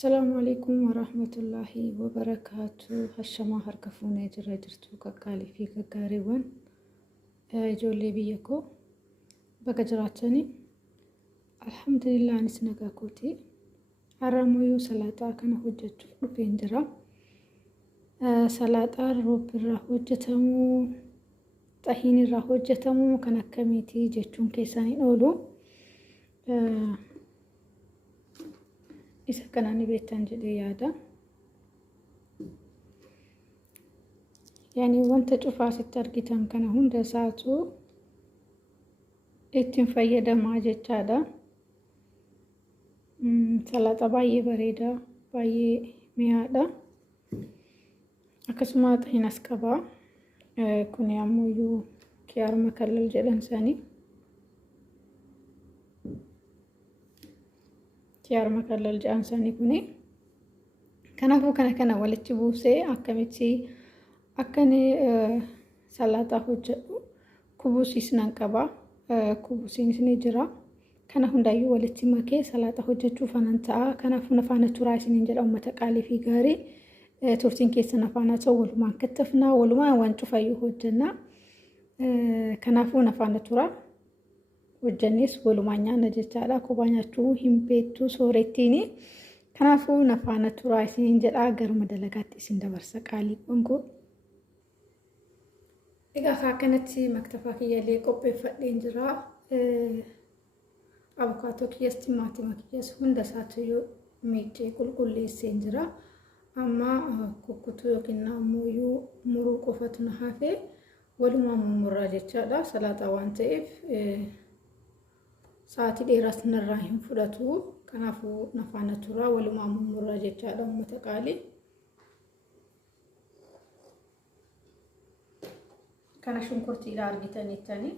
السلام عليكم ورحمة الله وبركاته. هالشما هركفونا جرى جرتو كقالي في كقاريوان جولي بيكو بقى جراتني الحمد لله نسنا كوتي عرمو سلاطة كان حجة في انجرا سلاطة روب الرحوجتمو طحين الرحوجتمو كان كميتي جتون كيساني أولو isa kanani beektan jedhee yaada. Yani wanta cufaa asitti argitan kana hunda isaatu ittiin fayyadamaa jechaadha. Salaaxa baay'ee bareeda, baay'ee mi'aadha. Akkasuma xihinas qaba. Kun ammoo kiyaar makallal jedhan sani. Kiyaar makallal jedhan sani kuni. Kanaafuu kana walitti buusee akkamitti akkani salaaxaa hojjedhu kubusiis nan qaba. Kubusiinis ni jira. Kana hundaayyuu walitti makee salaaxaa hojjechuuf anan ta'a. Kanaafuu nafaana turaa isiniin jedha uummata qaalii fi gaarii. Turtiin keessa nafaana ta'u walumaan kattafnaa walumaan waan cufayyuu hojjenna. Kanaafuu nafaana turaa. Hojjennis walumaan nyaanna jechaadha. Kophaa nyaachuu hin beektu soorettiini. Kanaafuu nafaana turaa isiniin jedha garuma dalagaatti isin dabarsa qaalii qonqoo. Egaa kanatti maktafaa kiyyaalee qopheeffadheen jira. Abukaatoo kiyyaas timaatima kiyyaas hunda isaatu miicee qulqulleesseen jira. Amma kukkutuu yookiin ammoo muruu qofatu na hafe walumaan murmuraa jechaadha. Salaaxaa waan ta'eef sa'aatii dheeraas narraa hin fudhatu. Kanaafuu nafaana turaa walumaan murmuraa jechaadha uummata qaalii. Kana shunkurtiidha argitanittani.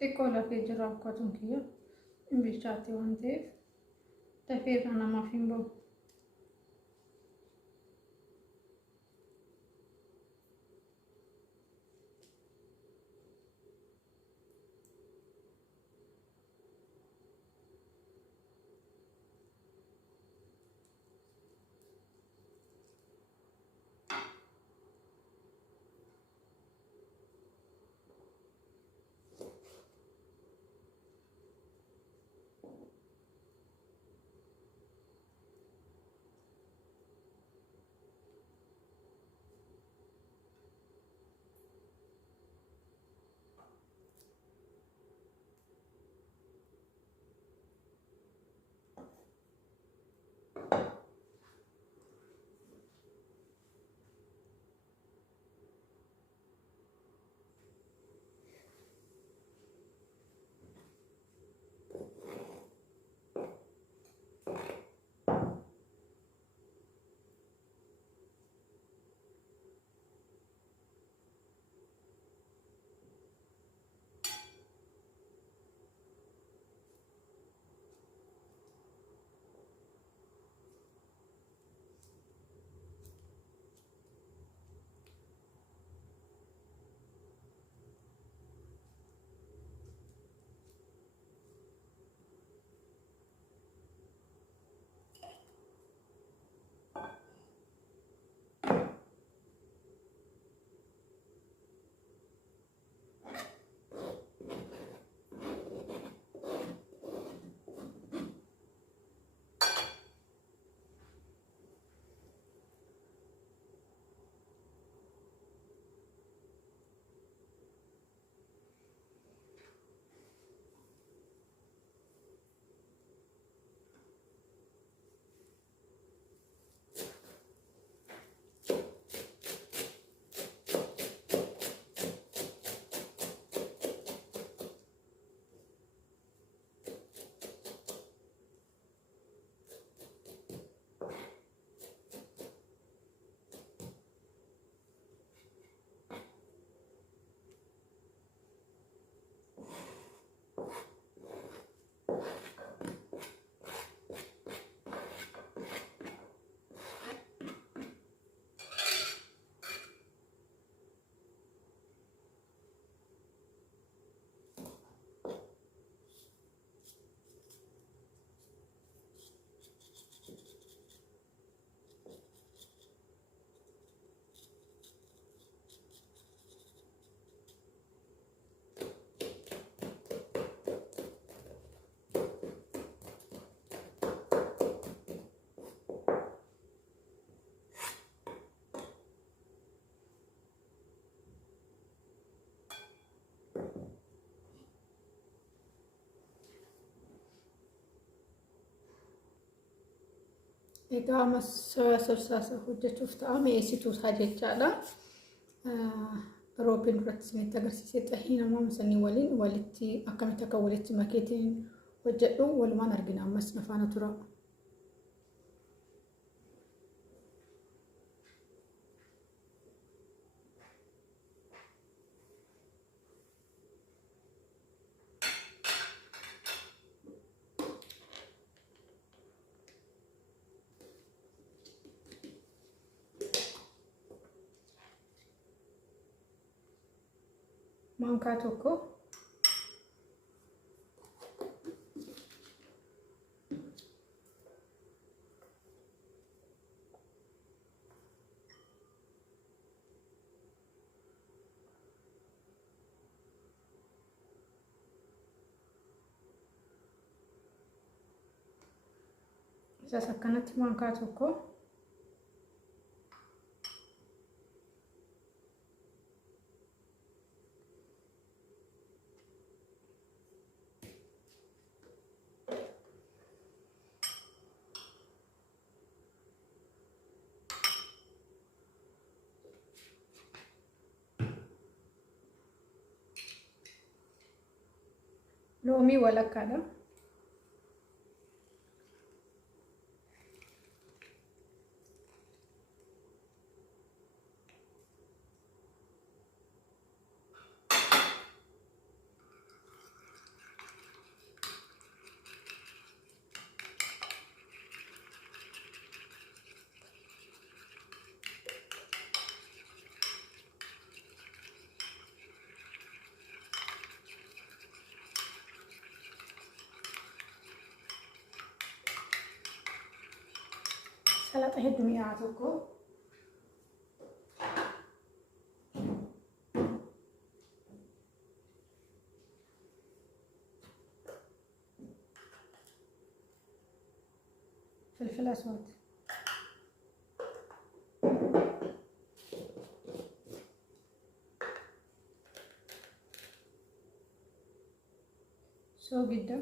xiqqoo lafee jira akkatuma kiyya hin bilchaate waan ta'eef dafee kan namaaf hin bahu. Egaa ammas sirsaasa hojjechuuf ta'a mi'eessituu isaa jechaadha. Roobiin duratti isinitti agarsiisee xahii namaa sanii waliin walitti akkamitti akka walitti makeetiin hojjedhu walumaan argina. Ammas na faana tura. Maankaa tokko isas akkanatti maankaa tokko loomii walakkaadha. hedduu mi'aa tokko فلفل أسود سو جدا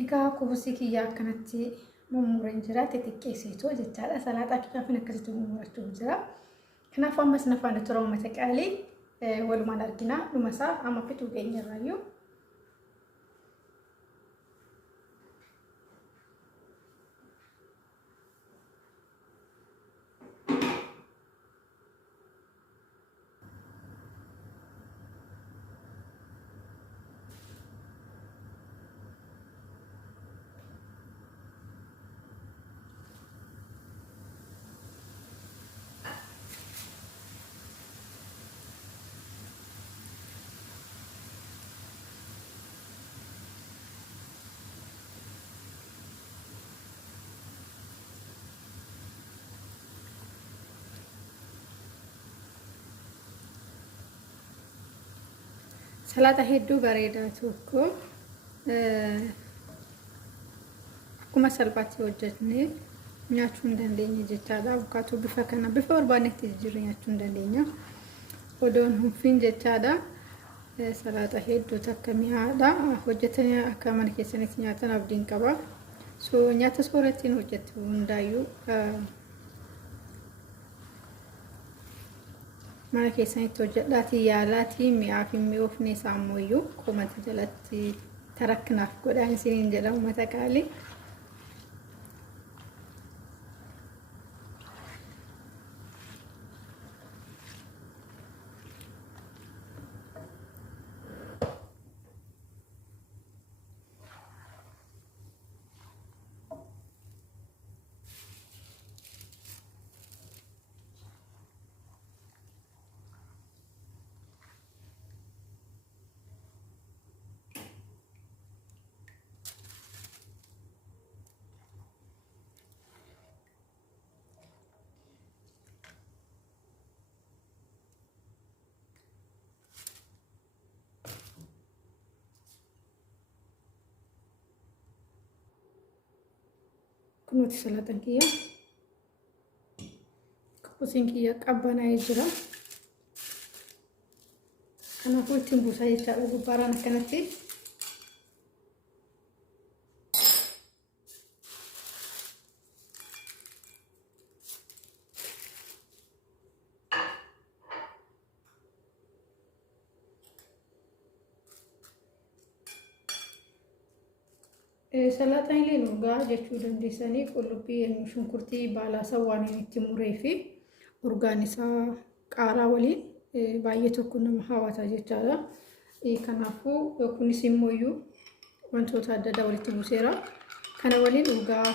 Egaa kubusii kiyyaa akkanatti mummureen jira xixiqqeessitu jechaadha. Salaaxaa kiyyaa fi akkasitti mummurachuuf jira. Kanaaf ammas nafaan tura uummata qaalii walumaan argina. Dhumasaa amma fixuu keenyarraayyuu. Salaaxa hedduu bareedaa tokko akkuma salphaatti hojjetnee nyaachuu hin dandeenye jechaadha. Avokaatuu bifa kana bifa barbaannetti jijjiirree nyaachuu hin dandeenya. Odoon hunfiin jechaadha. Salaaxa hedduu takka mi'aadha. Hojjetanii akka mana keessanitti nyaatan abdiin qaba. So nyaata soorattiin hojjetu hundaayyuu mana keessanitti hojjedhaatii yaalaatii mi'aa fi mi'oofne saammoyyuu komata jalatti tarakkinaaf godhaan isiniin jedha uummata qaalii. Kunuuti salaaxaan kiyya kubusiin kiyya qabbanaa'ee jira. Kanaafuu ittiin buusaa jechaadha gubbaaraan akkanatti. salaaxaan illee dhugaa jechuu dandeessanii qullubbii shunkurtii baalaa sawwaan itti muree fi urgaan isaa qaaraa waliin baay'ee tokko nama hawwata jechaadha. Kanaafuu kunis immoo iyyuu wantoota adda addaa walitti buuseera. Kana waliin dhugaa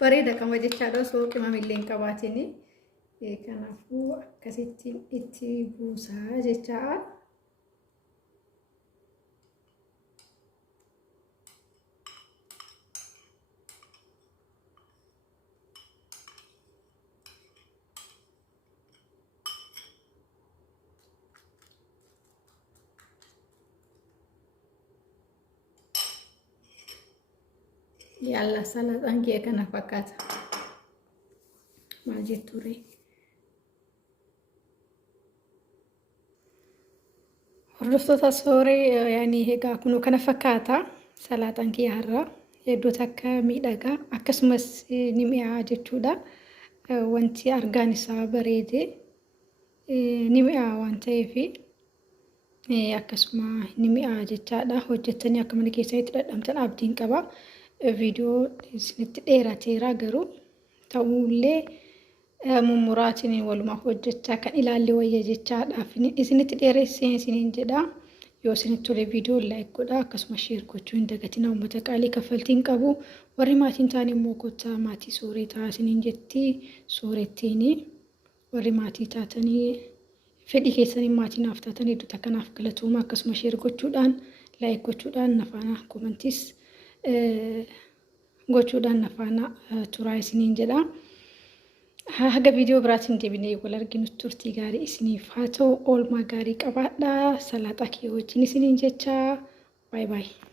bareeda qaba jechaadha osoo qimamillee hin qabaatiin. Kanaafuu akkasitti itti buusaa jechaa. Yalla salaaxaan kee kana fakkaata. Maal jettu ree? Hordoftoota sooree yaani egaa kun kana fakkaata. Salaaxaan kee har'a hedduu akka miidhagaa akkasumas ni mi'aa jechuudha. Wanti argaan isaa bareedee ni mi'aa waan ta'eef akkasuma ni mi'aa jechaadha. Hojjettanii akka mana keessanitti dadhabdan abdiin qaba. Viidiyoo isinitti dheerateera garuu ta'ullee mummuraatiin walumaa hojjechaa kan ilaalle wayya jechaadhaaf isinitti dheeressee isiniin jedha. Yoo isinitti tole viidiyoo like godhaa akkasuma share gochuu hin dagatina. Uummata qaalii kaffaltiin qabu warri maatiin ta'an immoo kottaa maatii sooree ta'a isiniin jetti. Soorettiin warri maatii taatanii fedhii keessanii maatii naaf taatanii hedduu akkanaaf galatooma akkasuma share gochuudhaan like gochuudhaan nafaana komentis gochuudhaan nafaana turaa isiniin jedha. Haga viidiyoo biraatiin deebinee wal arginu turtii gaarii isiniif haa ta'u oolmaa gaarii qabaadhaa. Salaaxaa kee wajjin isiniin jecha. Bye bye.